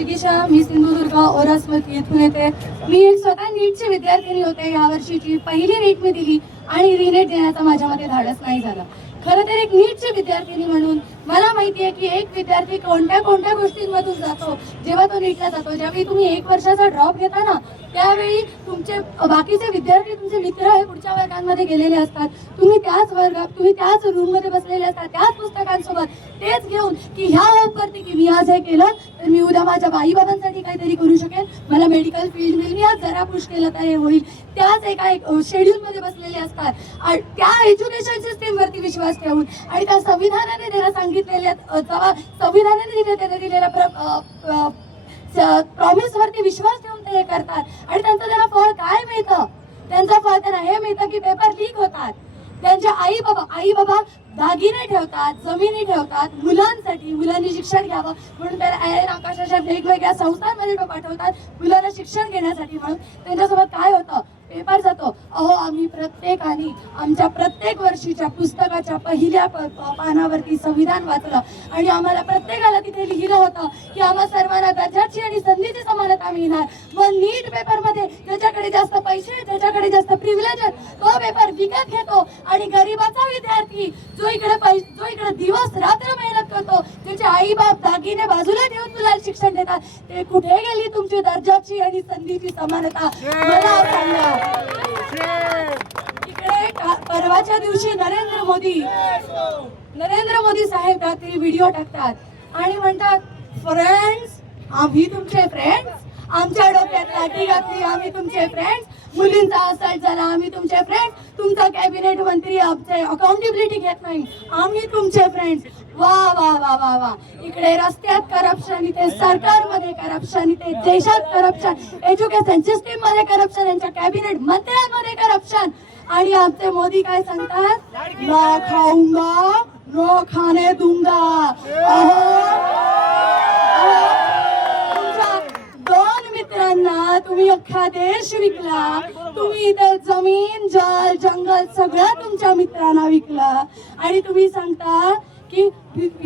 जिगीषा, मी सिंधुदुर्ग ओरासमत येथून येते. मी एक स्वतः नीटची विद्यार्थिनी होते. यावर्षीची पहिली नीट मी दिली आणि रिनेट देण्याचा माझ्यामध्ये धाडस नाही झालं. खरं तर एक नीटची विद्यार्थिनी म्हणून मला माहिती आहे की एक विद्यार्थी कोणत्या कोणत्या गोष्टींमधून जातो जेव्हा तो नीटला जातो. ज्यावेळी तुम्ही 1 वर्षाचा ड्रॉप घेता ना, त्यावेळी तुमचे बाकीचे विद्यार्थी तुमचे मित्र हे पुढच्या वर्गांमध्ये गेलेले असतात. तुम्ही त्याच वर्गात, तुम्ही त्याच रूममध्ये बसलेले असतात, त्याच पुस्तकांसोबत तेच घेऊन की ह्या होपवरती की मी आज हे केलं तर मी उद्या माझ्या बाईबाबांसाठी काहीतरी करू शकेल, मला मेडिकल फील्ड मिळेल, मी आज जरा पुश केलं तर हे होईल. त्याच एका शेड्यूलमध्ये बसलेले असतात. त्या एज्युकेशन सिस्टीमवरती विश्वास ठेवून आणि त्या संविधानाने त्याला सांगितलेल्या संविधानाने दिलेल्या प्रॉमिस वरती विश्वास ठेवून ते हे करतात. आणि त्यांचं त्यांना फळ काय मिळतं? त्यांचं फळ त्यांना हे मिळतं की पेपर लीक होतात. त्यांच्या आई बाबा दागिने ठेवतात, जमिनी ठेवतात मुलांसाठी, मुलांनी शिक्षण घ्यावं म्हणून त्याला आकाशाच्या वेगवेगळ्या संस्थांमध्ये पाठवतात मुलांना शिक्षण घेण्यासाठी. म्हणून त्यांच्यासोबत काय होतं? पेपर जातो. अहो, आम्ही प्रत्येकाने आमच्या प्रत्येक वर्षीच्या पुस्तकाच्या पहिल्या पानावरती संविधान वाचलं आणि आम्हाला प्रत्येकाला तिथे लिहिलं होतं की आम्हा सर्वांना दर्जाची आणि संधीची समानता मिळणार. मग नीट पेपरमध्ये ज्याच्याकडे जास्त पैसे, ज्याच्याकडे जास्त प्रिव्हिलेज तो पेपर विकत घेतो आणि गरीबाचा विद्यार्थी जो इकडे दिवस रात्र मेहनत करतो, त्याचे आई बाप दागिने बाजूला ठेवून तुला शिक्षण देतात, ते कुठे गेली तुमची दर्जाची आणि संधीची समानता? मला सांगा. इकडे परवाच्या दिवशी नरेंद्र मोदी साहेब रात्री व्हिडिओ टाकतात आणि म्हणतात, फ्रेंड्स आम्ही तुमचे फ्रेंड्स, आमच्या डोक्यात लाठी घातली आम्ही तुमचे फ्रेंड्स, मुलींचा असल्ट झाला आम्ही तुमचे फ्रेंड्स, तुमचा कॅबिनेट मंत्री आमचे अकाउंटेबिलिटी घेत नाही आम्ही तुमचे फ्रेंड्स. वा वा वा वा वा. इकडे रस्त्यात करप्शन, इथे सरकारमध्ये करप्शन, इथे देशात करप्शन, एज्युकेशन सिस्टीम मध्ये करप्शन, यांच्या कॅबिनेट मंत्र्यांमध्ये करप्शन. आणि आमचे मोदी काय सांगतात? ना खाऊंगा नो खाने दूंगा. मित्रांना तुम्ही अख्खा देश विकला, तुम्ही इथे जमीन जल जंगल सगळं तुमच्या मित्रांना विकला आणि तुम्ही सांगता कि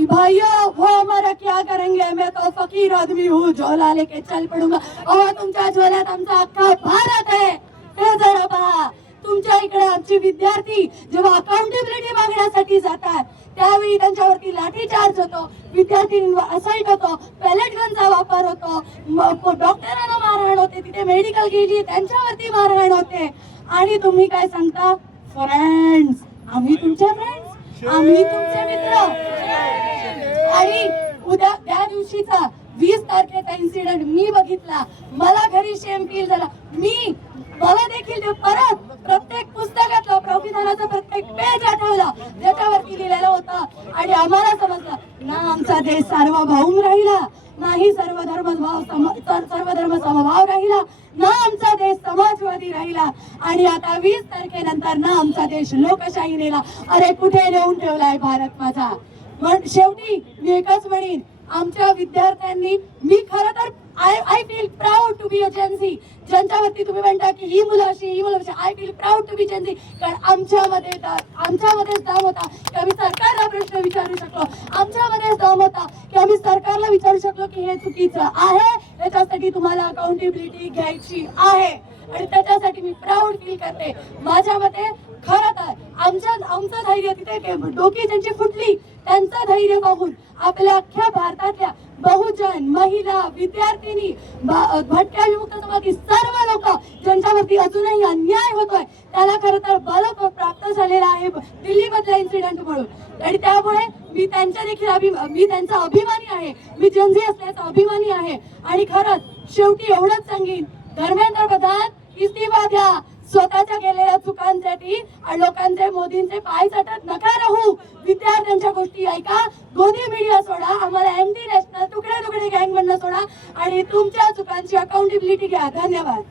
भाइयों वो हमारा क्या करेंगे, मैं तो फकीर आदमी हूँ, झोला लेके चल पडूंगा. अहो, तुमच्या झोल्यात आमचा अख्खा भारत आहे. हे जरा पहा. तुमच्या इकडे आमचे विद्यार्थी जेव्हा अकाउंटेबिलिटी मागण्यासाठी जातात त्यावेळी त्यांच्यावरती लाठीचार्ज होतो, विद्यार्थ्यांवर असल्ट होतो, पॅलेट गनचा वापर होतो, डॉक्टरांना मारहाण होते, तिथे मेडिकल गेली त्यांच्यावरती मारहाण होते. आणि तुम्ही काय सांगता? फ्रेंड्स आम्ही तुमचे फ्रेंड्स, आम्ही तुमचे मित्र. आणि उद्या त्या दिवशीचा 20 तारखेचा इन्सिडेंट मी बघितला, मला घरी शेम फील झाला. मला देखील ते परत प्रत्येक पुस्तकातलं संविधानाचं प्रत्येक पेज आठवलं ज्याच्यावरती लिहिलेलं होतं आणि आम्हाला समजलं ना आमचा देश सार्वभौम राहिला, नाही सर्व धर्म समभाव राहिला, ना आमचा देश समाजवादी राहिला आणि आता 20 तारखेनंतर ना आमचा देश लोकशाही नेला. अरे कुठे नेऊन ठेवलाय भारत माझा? शेवटी मी एकच म्हणेन, आमच्या विद्यार्थ्यांनी, मी खरं तर I feel proud to be a Gen Z. ज्यांच्यावरती तुम्ही म्हणता की ही मुलं अशी, ही मुलं अशी, I feel proud to be Gen Z. कारण आमच्यामध्येच दम होता की आम्ही सरकारला प्रश्न विचारू शकलो, आमच्यामध्येच दम होता की आम्ही सरकारला विचारू शकलो की हे चुकीचं आहे, त्याच्यासाठी तुम्हाला अकाउंटेबिलिटी घ्यायची आहे. आणि त्याच्यासाठी मी प्राऊड फील करते. माझ्यामध्ये खरं तर आमचं धैर्य, तिथे डोकी ज्यांची फुटली त्यांचं धैर्य बघून आपल्या अख्ख्या भारतातल्या बहुजन, महिला, विद्यार्थिनी, भटक्या विमुक्त जमाती, सर्व लोक ज्यांच्यावरती अजूनही अन्याय होतोय त्याला खरं तर बल प्राप्त झालेला आहे दिल्ली मधल्या इन्सिडेंट म्हणून. आणि त्यामुळे मी त्यांचा अभिमानी आहे, मी जनजी असल्याचा अभिमानी आहे. आणि खरंच शेवटी एवढंच सांगेन, धर्मेंद्र प्रधान इस्तीफा द्या. स्वतःच्या केलेल्या चुकांसाठी लोकांचे, मोदींचे पाय चाटत नका राहू. विद्यार्थ्यांच्या गोष्टी ऐका, गोदी मीडिया सोडा, आम्हाला एमटी नॅशनल तुकडे गँग म्हणणं सोडा आणि तुमच्या चुकांची अकाउंटेबिलिटी घ्या. धन्यवाद.